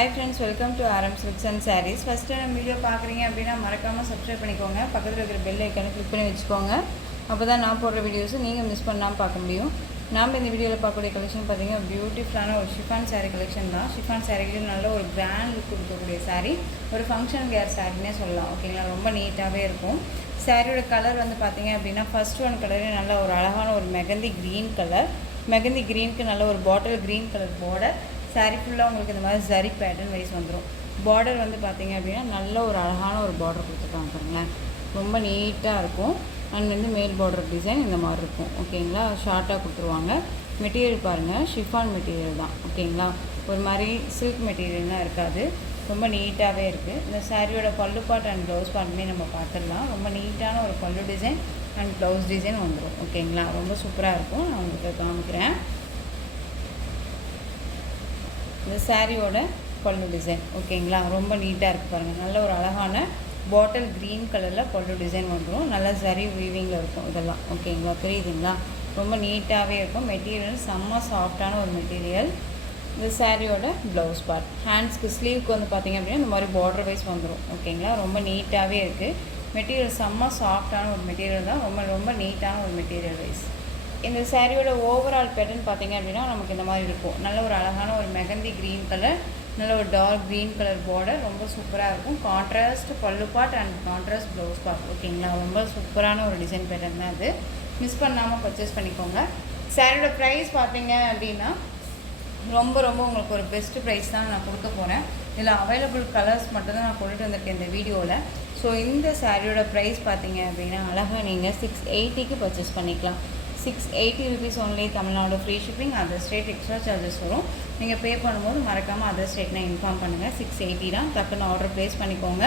Hi friends, welcome to RM Silks and Sarees. First time video பார்க்குறீங்க அப்படின்னா மறக்காமல் subscribe பண்ணிக்கோங்க. பக்கத்தில் இருக்கிற பெல் ஐக்கானை கிளிக் பண்ணி வச்சுக்கோங்க. அப்போ தான் நான் போடுற வீடியோஸை நீங்கள் மிஸ் பண்ணாமல் பார்க்க முடியும். நாம் இந்த வீடியோவில் பார்க்கக்கூடிய கலெக்ஷன் பார்த்தீங்கன்னா பியூட்டிஃபுல்லான ஒரு ஷிஃபான் சாரீ கலெக்ஷன் தான். ஷிஃபான் சாரீலையும் நல்ல ஒரு கிராண்ட் லுக் கொடுக்கக்கூடிய சாரீ, ஒரு ஃபங்க்ஷன் வேர் சாரின்னே சொல்லலாம். ஓகேங்களா, ரொம்ப நீட்டாகவே இருக்கும். சாரியோட கலர் வந்து பார்த்தீங்க அப்படின்னா ஃபர்ஸ்ட் ஒன் கலரே நல்ல ஒரு அழகான ஒரு மெகந்தி க்ரீன் கலர். மெகந்தி க்ரீனுக்கு நல்ல ஒரு bottle green colour border. Sari ஃபுல்லாக உங்களுக்கு இந்த மாதிரி ஜரி பேட்டர்ன் வைஸ் வந்துடும். பார்டர் வந்து பார்த்திங்க அப்படின்னா நல்ல ஒரு அழகான ஒரு பார்டர் கொடுத்துருக்காங்க பாருங்களேன், ரொம்ப நீட்டாக இருக்கும். அண்ட் வந்து மேல் பார்டர் டிசைன் இந்த மாதிரி இருக்கும். ஓகேங்களா, ஷார்ட்டாக கொடுத்துருவாங்க. மெட்டீரியல் பாருங்கள், ஷிஃபான் மெட்டீரியல் தான். ஓகேங்களா, ஒரு மாதிரி சில்க் மெட்டீரியல்லாம் இருக்காது, ரொம்ப நீட்டாகவே இருக்குது. இந்த சாரியோட பல்லு பார்ட் அண்ட் ப்ளவுஸ் பார்ட்டுமே நம்ம பார்த்துடலாம். ரொம்ப நீட்டான ஒரு பல்லு டிசைன் அண்ட் ப்ளவுஸ் டிசைன் வந்துடும். ஓகேங்களா, ரொம்ப சூப்பராக இருக்கும். நான் உங்களுக்கு காமிக்கிறேன். இந்த சாரியோட பல்லு டிசைன் ஓகேங்களா, ரொம்ப நீட்டாக இருக்குது பாருங்கள். நல்ல ஒரு அழகான பாட்டில் க்ரீன் கலரில் பல்லு டிசைன் வந்துடும். நல்லா சரி வீவிங்கில் இருக்கும் இதெல்லாம். ஓகேங்களா, தெரியுதுங்களா, ரொம்ப நீட்டாகவே இருக்கும். மெட்டீரியல் செம்ம சாஃப்டான ஒரு மெட்டீரியல். இந்த சாரியோட ப்ளவுஸ் பார்ட், ஹேண்ட்ஸ்க்கு ஸ்லீவ்க்கு வந்து பார்த்திங்க அப்படின்னா இந்த மாதிரி பார்டர் வைஸ் வந்துடும். ஓகேங்களா, ரொம்ப நீட்டாகவே இருக்குது. மெட்டீரியல் செம்ம சாஃப்டான ஒரு மெட்டீரியல் தான், ரொம்ப ரொம்ப நீட்டான ஒரு மெட்டீரியல் வைஸ். இந்த சாரியோட ஓவரால் பேட்டர்ன் பார்த்திங்க அப்படின்னா நமக்கு இந்த மாதிரி இருக்கும். நல்ல ஒரு அழகான ஒரு மெகந்தி க்ரீன் கலர், நல்ல ஒரு டார்க் க்ரீன் கலர் பார்டர், ரொம்ப சூப்பராக இருக்கும். கான்ட்ராஸ்ட் பல்லு part and contrast blouse part. ஓகேங்களா, ரொம்ப சூப்பரான ஒரு டிசைன் பேட்டர்ன் தான் அது. மிஸ் பண்ணாமல் பர்ச்சேஸ் பண்ணிக்கோங்க. சாரியோட ப்ரைஸ் பார்த்தீங்க அப்படின்னா ரொம்ப ரொம்ப உங்களுக்கு ஒரு பெஸ்ட்டு ப்ரைஸ் தான் நான் கொடுக்க போகிறேன். இதில் அவைலபிள் கலர்ஸ் மட்டும்தான் நான் கொண்டுட்டு வந்திருக்கேன் இந்த வீடியோவில். ஸோ இந்த சாரியோட ப்ரைஸ் பார்த்தீங்க அப்படின்னா அழகாக நீங்கள் 680க்கு பர்ச்சேஸ் பண்ணிக்கலாம். 680 rupees only. Tamil Nadu free shipping. Other state extra charges வரும். நீங்கள் பே பண்ணும்போது மறக்காமல் அதர் ஸ்டேட்னா இன்ஃபார்ம் பண்ணுங்கள். 680 தான். டக்குன்னு ஆர்டர் ப்ளேஸ் பண்ணிக்கோங்க.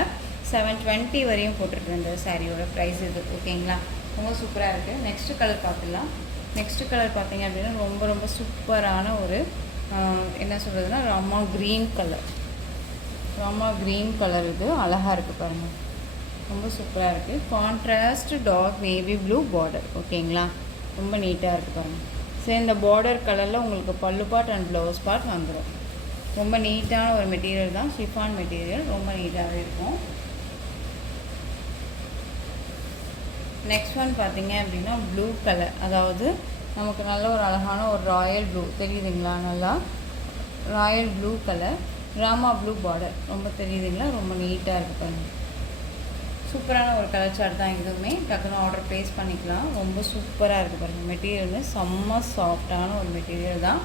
720 வரையும் போட்டிருக்கு இந்த சாரியோட ப்ரைஸ் இது. ஓகேங்களா, ரொம்ப சூப்பராக இருக்குது. நெக்ஸ்ட்டு கலர் பார்த்துடலாம். நெக்ஸ்ட்டு கலர் பார்த்தீங்க அப்படின்னா ரொம்ப ரொம்ப சூப்பரான ஒரு என்ன சொல்கிறதுனா Rama green colour. Rama green colour இது அழகாக இருக்குது பாருங்கள், ரொம்ப சூப்பராக இருக்குது. Contrast dark navy blue border. ஓகேங்களா, ரொம்ப நீட்டாக இருக்குது பாருங்கள். சரி, இந்த பார்டர் கலரில் உங்களுக்கு பல்லு பார்ட் அண்ட் ப்ளவுஸ் பார்ட் வந்துடும். ரொம்ப நீட்டான ஒரு மெட்டீரியல் தான், ஷிஃபான் மெட்டீரியல், ரொம்ப நீட்டாகவே இருக்கும். நெக்ஸ்ட் ஒன் பார்த்தீங்க அப்படின்னா ப்ளூ கலர், அதாவது நமக்கு நல்ல ஒரு அழகான ஒரு ராயல் ப்ளூ தெரியுதுங்களா, நல்லா Royal blue colour, Rama blue border, ரொம்ப தெரியுதுங்களா, ரொம்ப நீட்டாக இருக்குது பாருங்கள். சூப்பரான ஒரு கலர் சார்ட் தான் இதுவுமே. டக்குன்னு ஆர்டர் ப்ளேஸ் பண்ணிக்கலாம். ரொம்ப சூப்பராக இருக்குது பாருங்கள். மெட்டீரியல் செம்ம சாஃப்டான ஒரு மெட்டீரியல் தான்.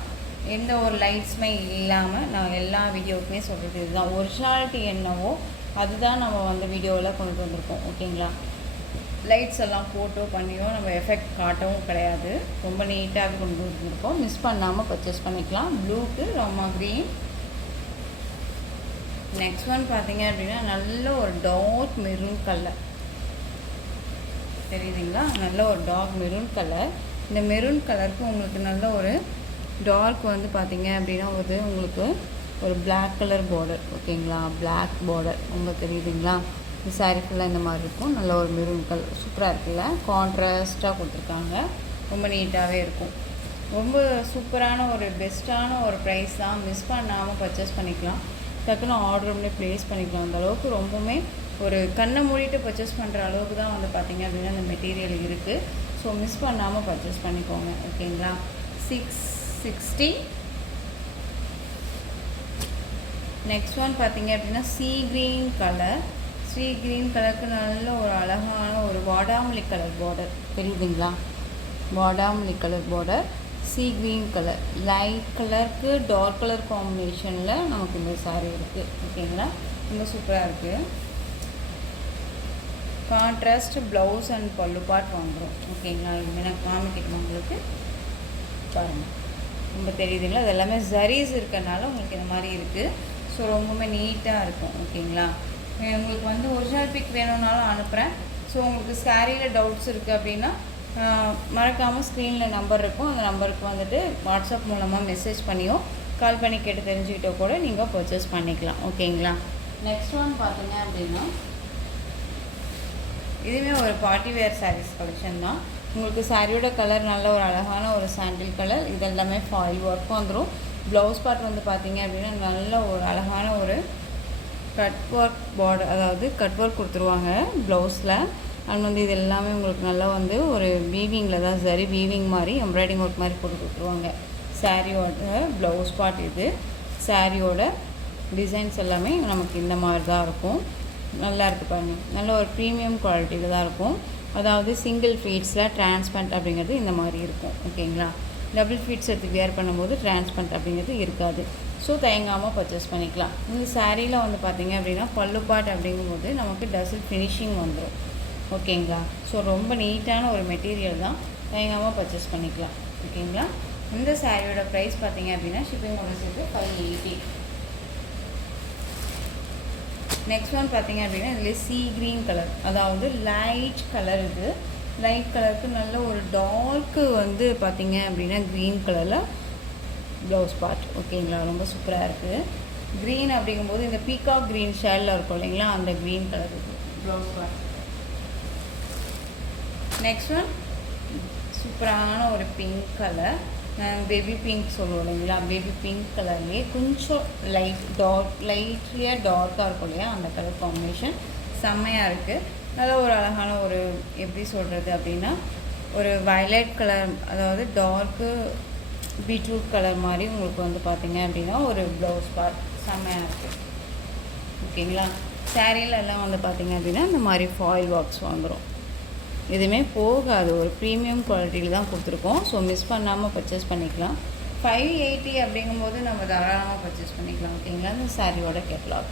எந்த ஒரு லைட்ஸுமே இல்லாமல் நான் எல்லா வீடியோவுக்குமே சொல்கிறது இதுதான். ஒரிஜினாலிட்டி என்னவோ அதுதான் நம்ம வந்து வீடியோவில் கொண்டு வந்திருக்கோம். ஓகேங்களா, லைட்ஸ் எல்லாம் போட்டோ பண்ணியோ நம்ம எஃபெக்ட் காட்டவும் கிடையாது. ரொம்ப நீட்டாக கொண்டு வந்துருக்கோம். மிஸ் பண்ணாமல் பர்ச்சேஸ் பண்ணிக்கலாம். ப்ளூக்கு ராமா க்ரீன். நெக்ஸ்ட் ஒன் பார்த்தீங்க அப்படின்னா நல்ல ஒரு டார்க் மெரூன் கலர் தெரியுதுங்களா, நல்ல ஒரு டார்க் மெரூன் கலர். இந்த மெரூன் கலருக்கு உங்களுக்கு நல்ல ஒரு டார்க் வந்து பார்த்தீங்க அப்படின்னா உங்களுக்கு ஒரு பிளாக் கலர் பார்டர். ஓகேங்களா, பிளாக் பார்டர் ரொம்ப தெரியுதுங்களா. இந்த சாரீ ஃபுல்லாக இந்த மாதிரி இருக்கும். நல்ல ஒரு மெரூன் கலர் சூப்பராக இருக்குல்ல, கான்ட்ராஸ்ட்டாக கொடுத்துருக்காங்க, ரொம்ப நீட்டாகவே இருக்கும். ரொம்ப சூப்பரான ஒரு பெஸ்ட்டான ஒரு ப்ரைஸ் தான். மிஸ் பண்ணாமல் பர்ச்சேஸ் பண்ணிக்கலாம். டக்குன்னு ஆர்டர் ப்ளேஸ் பண்ணிக்கலாம். அந்த அளவுக்கு ரொம்பவுமே ஒரு கண்ணை மூடிட்டு பர்ச்சேஸ் பண்ணுற அளவுக்கு தான் வந்து பார்த்திங்க அப்படின்னா அந்த மெட்டீரியல் இருக்குது. ஸோ மிஸ் பண்ணாமல் பர்ச்சேஸ் பண்ணிக்கோங்க. ஓகேங்களா, 660. நெக்ஸ்ட் ஒன் பார்த்திங்க அப்படின்னா sea green colour. Sea green கலருக்கு நல்ல ஒரு அழகான ஒரு வாடாமல்லி கலர் பார்டர் தெரியுதுங்களா, வாடாமல்லி colour border, sea green colour, light கலருக்கு டார்க் கலர் காம்பினேஷனில் நமக்கு இந்த சாரீ இருக்குது. ஓகேங்களா, ரொம்ப சூப்பராக இருக்குது. Contrast blouse and pallu part வந்துடும். ஓகேங்களா, இது நான் காமிக்கிட்டோம் உங்களுக்கு பாருங்கள், ரொம்ப தெரியுதுங்களா. அது எல்லாமே ஜரீஸ் இருக்கிறனால உங்களுக்கு இந்த மாதிரி இருக்குது. ஸோ ரொம்பவுமே நீட்டாக இருக்கும். ஓகேங்களா, உங்களுக்கு வந்து ஒரிஜினல் பிக் வேணும்னாலும் அனுப்புகிறேன். ஸோ உங்களுக்கு சாரியில் டவுட்ஸ் இருக்குது அப்படின்னா மறக்காமல் ஸ்க்ரீனில் நம்பர் இருக்கும். அந்த நம்பருக்கு வந்துட்டு வாட்ஸ்அப் மூலமாக மெசேஜ் பண்ணியோ கால் பண்ணி கேட்டு தெரிஞ்சுக்கிட்டோ கூட நீங்கள் பர்ச்சேஸ் பண்ணிக்கலாம். ஓகேங்களா, நெக்ஸ்ட் ஒன் பார்த்தீங்க அப்படின்னா இதுவுமே ஒரு பார்ட்டி வேர் சாரீஸ் கலெக்ஷன் தான். உங்களுக்கு சாரியோட கலர் நல்ல ஒரு அழகான ஒரு சாண்டில் கலர். இதெல்லாமே ஃபாயில் ஒர்க் வந்துடும். ப்ளவுஸ் பார்ட் வந்து பார்த்தீங்க அப்படின்னா நல்ல ஒரு அழகான ஒரு கட் ஒர்க் பார்டர், அதாவது கட் ஒர்க் கொடுத்துருவாங்க ப்ளவுஸில். அண்ட் வந்து இது எல்லாமே உங்களுக்கு நல்லா வந்து ஒரு வீவிங்கில் தான், சரி வீவிங் மாதிரி எம்ப்ராய்டிங் ஒர்க் மாதிரி போட்டு கொடுத்துருவாங்க. சாரியோட ப்ளவுஸ் பார்ட் இது. சாரியோட டிசைன்ஸ் எல்லாமே நமக்கு இந்த மாதிரி தான் இருக்கும். நல்லா இருக்குது பாருங்கள், நல்ல ஒரு ப்ரீமியம் குவாலிட்டியில் தான் இருக்கும். அதாவது சிங்கிள் ஃபீட்ஸில் டிரான்ஸ்பரண்ட் அப்படிங்கிறது இந்த மாதிரி இருக்கும். ஓகேங்களா, டபுள் ஃபீட்ஸ் எடுத்து வியர் பண்ணும்போது டிரான்ஸ்பரண்ட் அப்படிங்கிறது இருக்காது. ஸோ தயங்காமல் பர்ச்சேஸ் பண்ணிக்கலாம். இந்த சாரியில் வந்து பார்த்திங்க அப்படின்னா பல்லு பார்ட் அப்படிங்கும்போது நமக்கு டசில் ஃபினிஷிங் வந்துடும். ஓகேங்களா, ஸோ ரொம்ப நீட்டான ஒரு மெட்டீரியல் தான், தயங்காமல் பர்ச்சேஸ் பண்ணிக்கலாம். ஓகேங்களா, இந்த சாரியோட ப்ரைஸ் பார்த்திங்க அப்படின்னா ஷிப்பிங்கோட சேர்த்து 580. நெக்ஸ்ட் ஒன் பார்த்திங்க அப்படின்னா இதில் சீ க்ரீன் கலர், அதாவது லைட் கலர். இது லைட் கலருக்கு நல்ல ஒரு டார்க்கு வந்து பார்த்திங்க அப்படின்னா க்ரீன் கலரில் ப்ளவுஸ் பார்ட். ஓகேங்களா, ரொம்ப சூப்பராக இருக்குது. க்ரீன் அப்படிங்கும்போது இந்த பீகாக் க்ரீன் ஷேடில் இருக்கும் இல்லைங்களா, அந்த க்ரீன் கலர் இருக்குது ப்ளவுஸ் பார்ட். நெக்ஸ்ட் ஒன் சூப்பரான ஒரு பிங்க் கலர், பேபி பிங்க் சொல்லுவோம் இல்லைங்களா, பேபி பிங்க் கலர்லேயே கொஞ்சம் லைட்லியாக டார்க்காக இருக்கும் இல்லையா, அந்த கலர் காம்பினேஷன் செம்மையாக இருக்குது. நல்ல ஒரு அழகான ஒரு எப்படி சொல்கிறது அப்படின்னா ஒரு வயலட் கலர், அதாவது டார்க்கு பீட்ரூட் கலர் மாதிரி உங்களுக்கு வந்து பார்த்திங்க அப்படின்னா ஒரு ப்ளவுஸ் பார்ட் செம்மையாக இருக்குது. ஓகேங்களா, சாரீல எல்லாம் வந்து பார்த்திங்க அப்படின்னா இந்த மாதிரி ஃபாயில் ஒர்க்ஸ் வந்துடும். எதுவுமே போகாது, ஒரு ப்ரீமியம் குவாலிட்டியில் தான் கொடுத்துருக்கோம். ஸோ மிஸ் பண்ணாமல் பர்ச்சேஸ் பண்ணிக்கலாம். 580 அப்படிங்கும்போது நம்ம தாராளமாக பர்ச்சேஸ் பண்ணிக்கலாம். ஓகேங்களா, இந்த சாரியோட கேட்லாக்.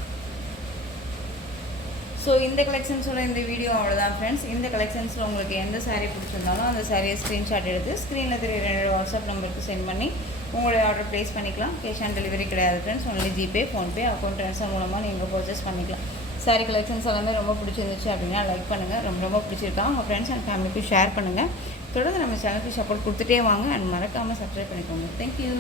ஸோ இந்த கலெக்ஷன்ஸோட இந்த வீடியோ அவ்வளோதான் ஃப்ரெண்ட்ஸ். இந்த கலெக்ஷன்ஸில் உங்களுக்கு எந்த சாரீ பிடிச்சிருந்தாலும் அந்த சாரியை ஸ்க்ரீன்ஷாட் எடுத்து ஸ்க்ரீனில் தெரிய வாட்ஸ்அப் நம்பருக்கு சென்ட் பண்ணி உங்களுடைய ஆர்டர் ப்ளேஸ் பண்ணிக்கலாம். கேஷ் ஆன் டெலிவரி கிடையாது friends, only GPay, PhonePe, account transfer மூலமாக நீங்கள் பர்ச்சேஸ் பண்ணிக்கலாம். சாரீ கலெக்ஷன்ஸ் எல்லாமே ரொம்ப பிடிச்சிருந்துச்சு அப்படின்னா லைக் பண்ணுங்கள். ரொம்ப பிடிச்சிருக்கா உங்கள் ஃப்ரெண்ட்ஸ் அண்ட் ஃபேமிலிக்கு ஷேர் பண்ணுங்கள். தொடர்ந்து நம்ம சேனலுக்கு சப்போர்ட் கொடுத்துட்டே வாங்க. அண்ட் மறக்காமல் சப்ஸ்கிரைப் பண்ணிக்கோங்க. தேங்க்யூ.